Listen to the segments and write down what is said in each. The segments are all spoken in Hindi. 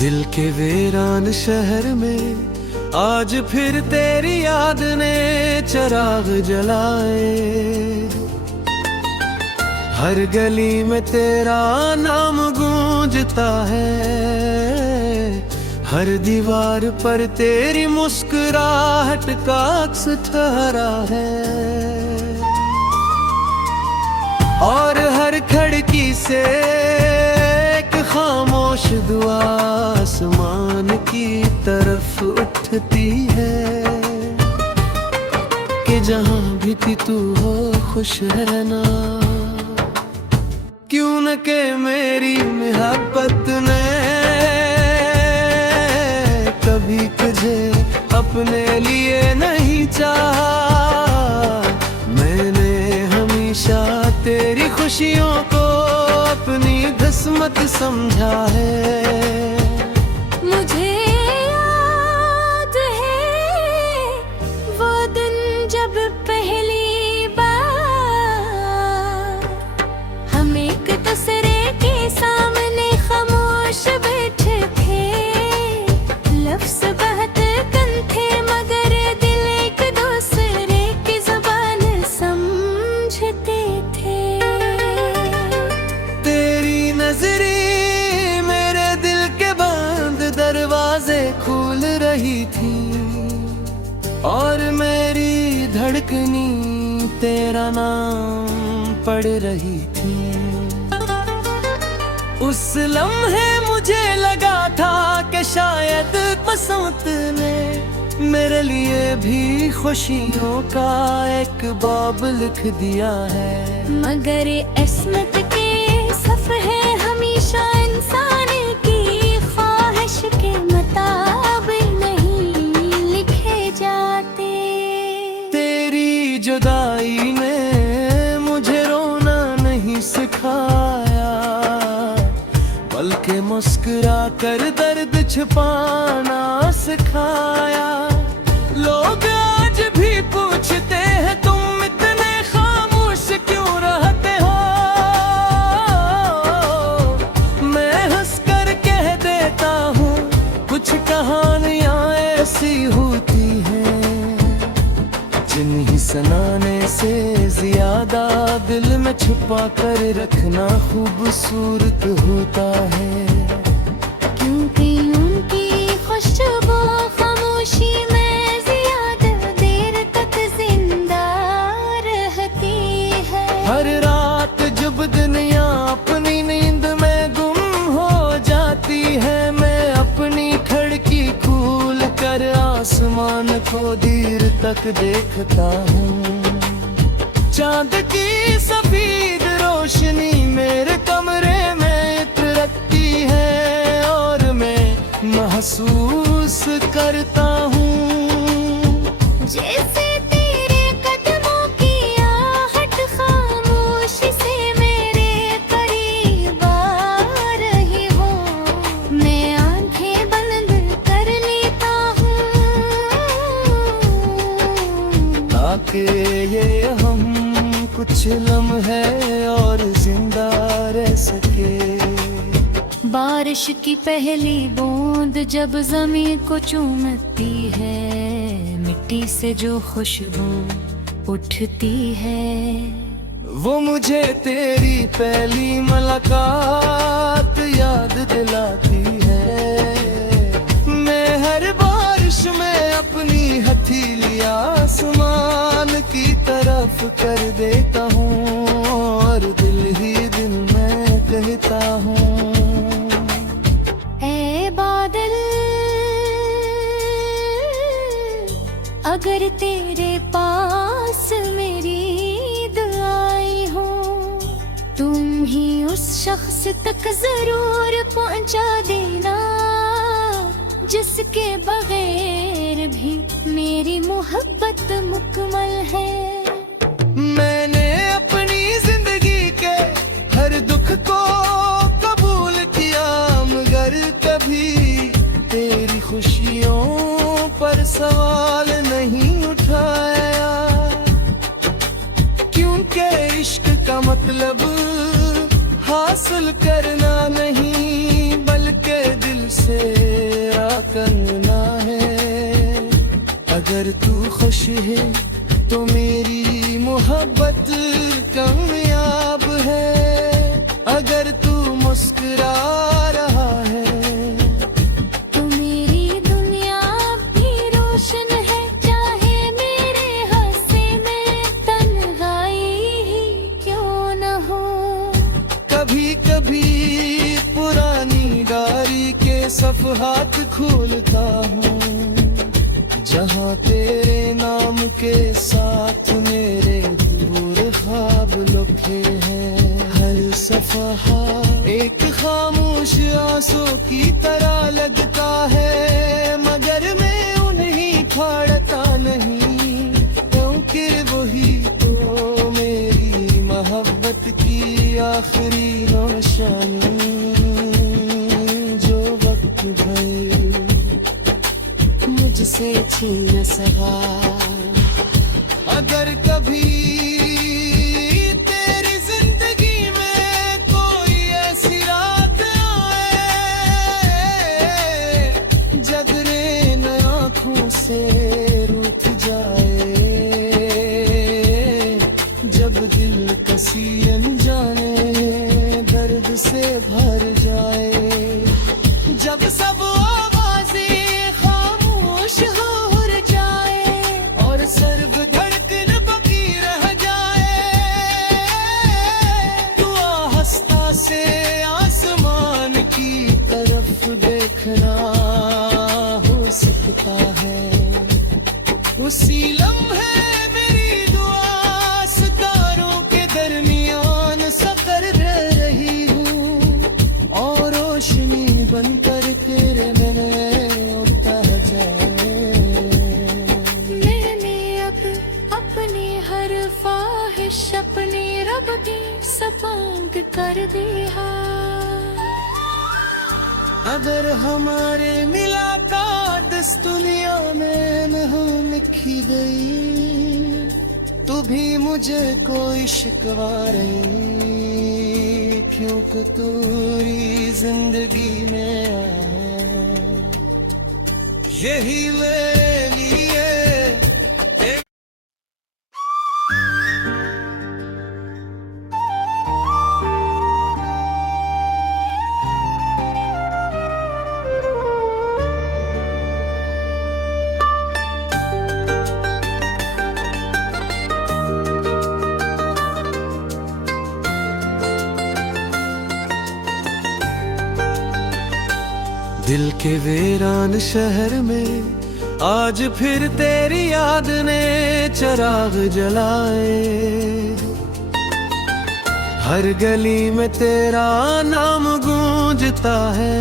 दिल के वीरान शहर में आज फिर तेरी याद ने चिराग जलाए। हर गली में तेरा नाम गूंजता है, हर दीवार पर तेरी मुस्कुराहट का अक्स ठहरा है। और हर खिड़की से एक खामोश दुआ आसमान की तरफ उठती है कि जहां भी थी तू हो खुश रहना। क्यों न के मेरी मोहब्बत ने कभी तुझे अपने लिए नहीं चाहा। मैंने हमेशा तेरी खुशियों को अपनी किस्मत समझा है। मुझे याद है वो दिन जब पहली बार हम एक दूसरे के सामने खामोश बैठे थे। लफ्ज़ बहुत कम थे मगर दिल एक दूसरे की ज़ुबान समझते थे। तेरी नजरें मेरे दिल के बंद दरवाजे खोल रही थी और मेरी धड़कनी तेरा नाम पढ़ रही थी। उस लम्हे मुझे लगा था कि शायद बसंत ने मेरे लिए भी खुशियों का एक बाब लिख दिया है। मगर किस्मत के सफ़े हमेशा इंसान की ख्वाहिश के मुताबिक नहीं लिखे जाते। तेरी जुदाई ने मुझे रोना नहीं सिखाया, बल्कि मुस्कुरा कर दर्द छुपाना सिखाया। लोग आज भी पूछते हैं तुम इतने खामोश क्यों रहते हो। मैं हंस कर कह देता हूँ कुछ कहानियाँ ऐसी होती हैं जिन्हें सुनाने से ज्यादा दिल में छुपा कर रखना खूबसूरत होता है। क्योंकि उनकी खुशबू खामोशी में ज्यादा देर तक जिंदा रहती है। हर रात जब दुनिया अपनी नींद में गुम हो जाती है, मैं अपनी खिड़की खोल कर आसमान को देर तक देखता हूँ। चांद की सफेद रोशनी मेरे कमरे में इत्र रखती है और मैं महसूस करता हूँ जैसे तेरे कदमों की आहट खामोशी से मेरे करीब आ रही हो। मैं आंखें बंद कर लेता हूँ ताकि ये हम कुछ लम्हे और जिंदा रह सके। बारिश की पहली बूंद जब जमीन को चूमती है, मिट्टी से जो खुशबू उठती है, वो मुझे तेरी पहली मुलाकात याद दिलाती है। मैं हर बारिश में अपनी हथेली आसमान की तरफ कर देता हूँ और दिल ही दिल में कहता हूँ ऐ बादल अगर तेरे पास मेरी दुआएं हो, तुम ही उस शख्स तक जरूर पहुंचा देना जिसके बगैर भी मेरी मोहब्बत मुकम्मल है। मैंने अपनी जिंदगी के हर दुख को कबूल किया, मगर कभी तेरी खुशियों पर सवाल नहीं उठाया। क्योंकि इश्क का मतलब हासिल करना नहीं, बल्कि दिल से अगर तू खुश है तो मेरी मोहब्बत कामयाब है, अगर तू मुस्कुरा रहा है तो मेरी दुनिया भी रोशन है, चाहे मेरे हंसे में तन्हाई ही क्यों न हो। कभी कभी पुरानी डायरी के सफ़हात खोलता हूँ, जहाँ तेरे नाम के साथ मेरे दूर ख्वाब लिखे हैं। हर सफ़हा एक खामोश आंसू की तरह लगता है, मगर मैं उन्हें फाड़ता नहीं, क्योंकि वही तो मेरी मोहब्बत की आखिरी रोशनी, जो वक्त भर मुझसे छीन न सका। अगर कभी तेरी जिंदगी में कोई ऐसी रात आए, जब रेन आँखों से रूठ जाए, जब दिल कसी अनजाने दर्द से भर जाए, जब सब आवाज़ें खामोश हो जाए और सर्व धड़कन बाकी रह जाए, तो आहिस्ता से आसमान की तरफ देखना हो सकता है। उसी लम्हे मेरी दुआ सितारों के दरमियान सकर रह रही हूँ, और रोशनी बनकर तेरे में उतर जाए। मैंने अब अपनी हर ख्वाहिश अपने रब की सपांग कर दिया। अगर हमारे मुलाकात इस दुनिया में नहीं लिखी गई, तो भी मुझे कोई शिकवा नहीं, क्योंकि तेरी जिंदगी में आया यही मेरे लिए एक दिल के वीरान शहर में आज फिर तेरी याद ने चिराग जलाए। हर गली में तेरा नाम गूंजता है,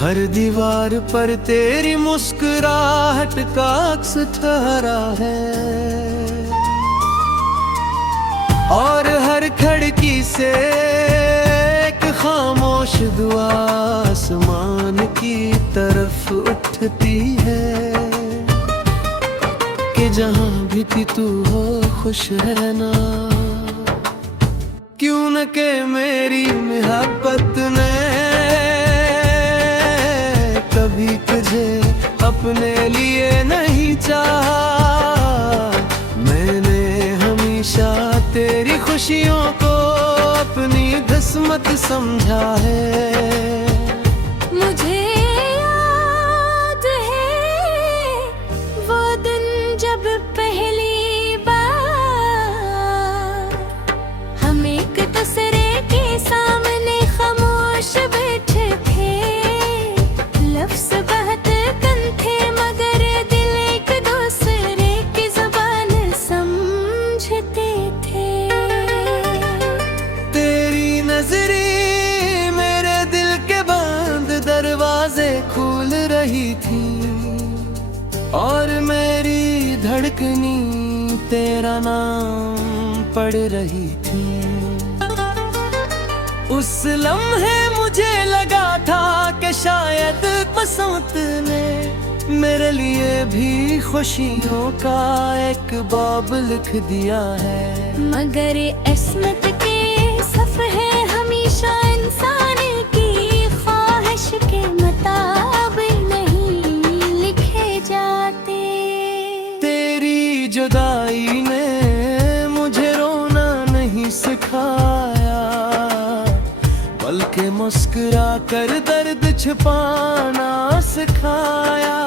हर दीवार पर तेरी मुस्कुराहट का अक्स ठहरा है, और हर खिड़की से एक खामोश दुआ आसमान की तरफ उठती है, कि जहाँ भी थी तू हो खुश रहना, क्यों न के मेरी मोहब्बत ने कभी तुझे अपने लिए नहीं चाहा। मैंने हमेशा तेरी खुशियों को अपनी किस्मत समझा है। मुझे याद है वो दिन जब पहली बार हम एक दूसरे के सामने खामोश बैठे थे, लफ्ज़ बहुत कम थे मगर दिल एक दूसरे की ज़ुबान समझते थे। तेरी नजरें मेरे दिल के बंद दरवाजे खोल रही थी, और मेरी धड़कनी तेरा नाम पढ़ रही थी। उस लम्हे मुझे लगा था कि शायद बसंत ने मेरे लिए भी खुशियों का एक बाब लिख दिया है, मगर किस्मत के सफ़हे हमेशा इंसान की ख्वाहिश के मुताबिक नहीं लिखे जाते। जुदाई ने मुझे रोना नहीं सिखाया, बल्कि मुस्कुरा कर दर्द छिपाना सिखाया।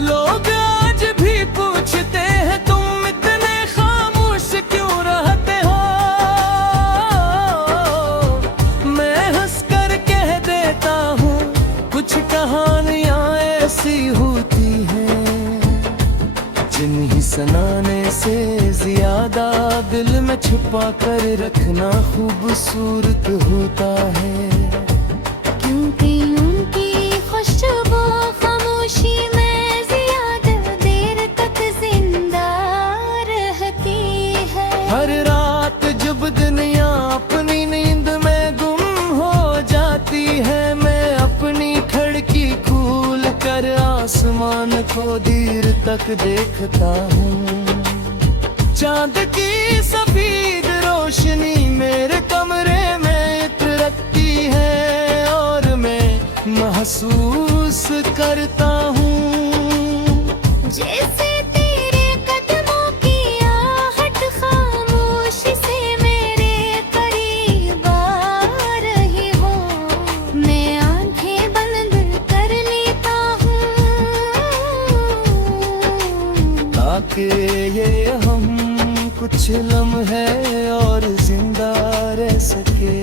लोग आज भी पूछते हैं तुम इतने खामोश क्यों रहते हो, मैं हंस कर कह देता हूँ कुछ कहानियाँ ऐसी होती हैं जिन्हें सुनाने से ज्यादा दिल में छुपा कर रखना खूबसूरत होता है। क्योंकि उनकी खुशबू खामोशी में ज्यादा देर तक जिंदा रहती है। हर रात जब दुनिया अपनी नींद में गुम हो जाती है, मैं अपनी खिड़की खोल कर आसमान को देर तक देखता हूँ। चांद की सफेद रोशनी मेरे कमरे में इत्र रखती है और मैं महसूस करता हूँ जैसे तेरे कदमों की आहट खामोशी से मेरे करीब आ रही हो। मैं आंखें बंद कर लेता हूँ ताकि ये हम कुछ लम्हे और जिंदा रह सके।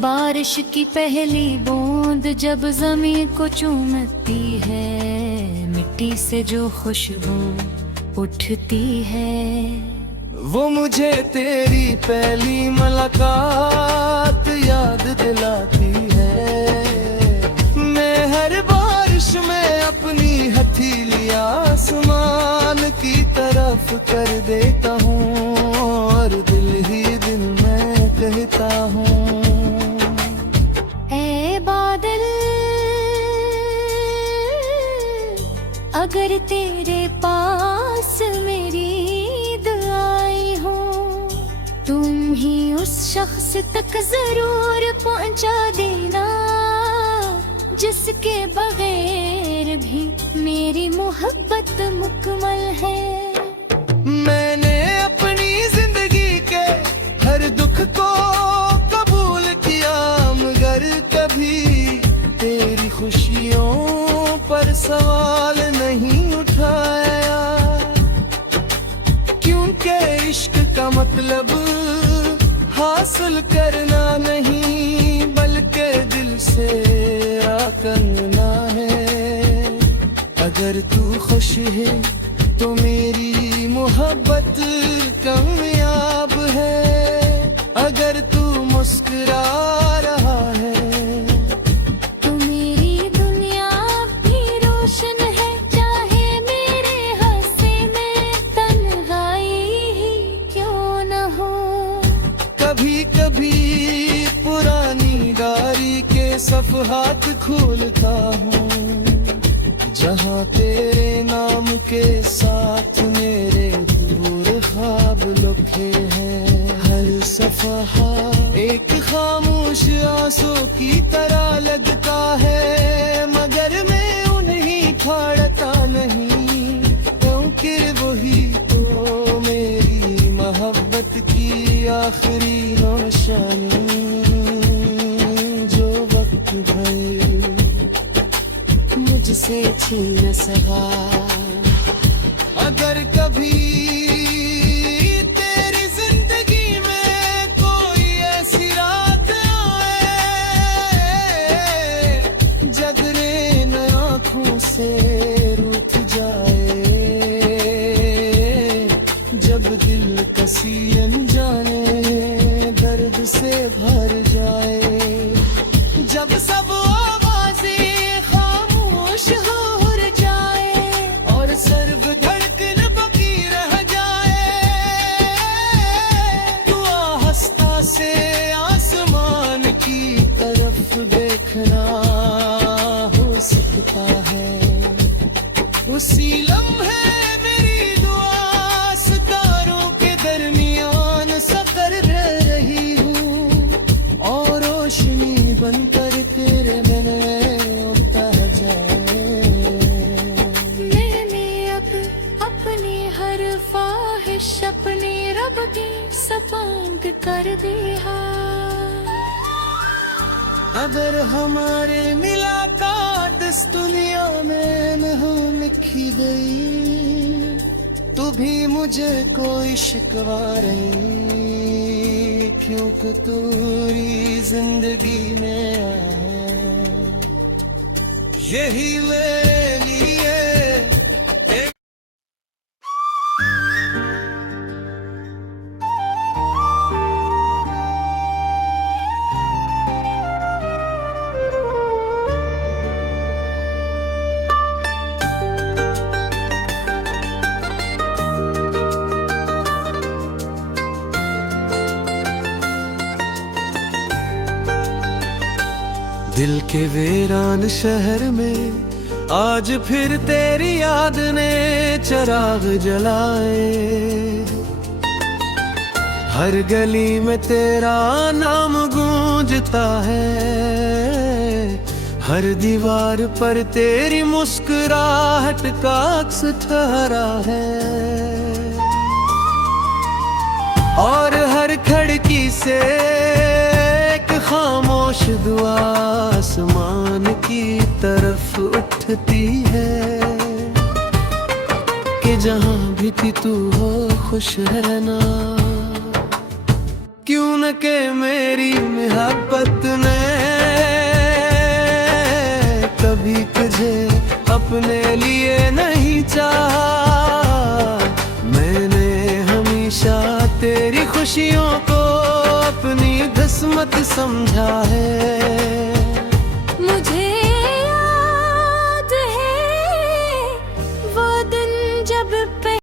बारिश की पहली बूंद जब जमीन को चूमती है, मिट्टी से जो खुशबू उठती है, वो मुझे तेरी पहली मुलाकात याद दिलाती है। मैं हर बारिश में अपनी हथेली आसमान की तरफ कर देता हूँ और दिल ही दिल में कहता हूँ, ऐ बादल अगर तेरे पास मेरी दुआएं हो, तुम ही उस शख्स तक जरूर पहुंचा देना जिसके बगैर भी मेरी मोहब्बत मुकम्मल है। मैंने अपनी जिंदगी के हर दुख को कबूल किया, मगर कभी तेरी खुशियों पर सवाल नहीं उठाया। क्योंकि इश्क का मतलब हासिल करना नहीं, बल्कि दिल से करना है। अगर तू खुश है तो मेरी मोहब्बत कामयाब है, अगर तू मुस्कुरा रहा है तो मेरी दुनिया भी रोशन है। चाहे मेरे हंसे में तन्हाई ही क्यों न हो। कभी कभी पुरानी डायरी के सफ़हात खोलता हूँ, जहाँ तेरे नाम के साथ मेरे पूरे ख्वाब लिखे हैं। हर सफ़हा एक खामोश आंसू की तरह लगता है, मगर मैं उन्हें फाड़ता नहीं, क्योंकि वही तो मेरी मोहब्बत की आखिरी निशानी जो वक्त भर मुझसे छीन न सका। अगर कभी तेरी जिंदगी में कोई ऐसी रात आए जब रेन आँखों से रूठ जाए, जब दिल कसी अनजाने दर्द से भर जाए, जब सब आवाज़ें खामोश हो जाए और सर्व धड़कन बाकी रह जाए, तो आहिस्ता से आसमान की तरफ देखना हो सकता है। उसी लम्हे मेरी दुआ सितारों के दरमियान ख्वाहिश अपनी रब की सपांग कर दिया। अगर हमारे मुलाकात इस दुनिया में न हो लिखी गई, तू भी मुझे कोई शिकवा नहीं, क्योंकि तेरी जिंदगी में आया यही मेरे लिए। दिल के वीरान शहर में आज फिर तेरी याद ने चिराग जलाए। हर गली में तेरा नाम गूंजता है, हर दीवार पर तेरी मुस्कुराहट का अक्स ठहरा है, और हर खिड़की से एक खामोश दुआ आसमान की तरफ उठती है कि जहां भी थी तू हो खुश रहना। क्यों न के मेरी मोहब्बत ने कभी तुझे अपने लिए नहीं चाहा, मैंने हमेशा तेरी खुशियों को अपनी किस्मत समझा है।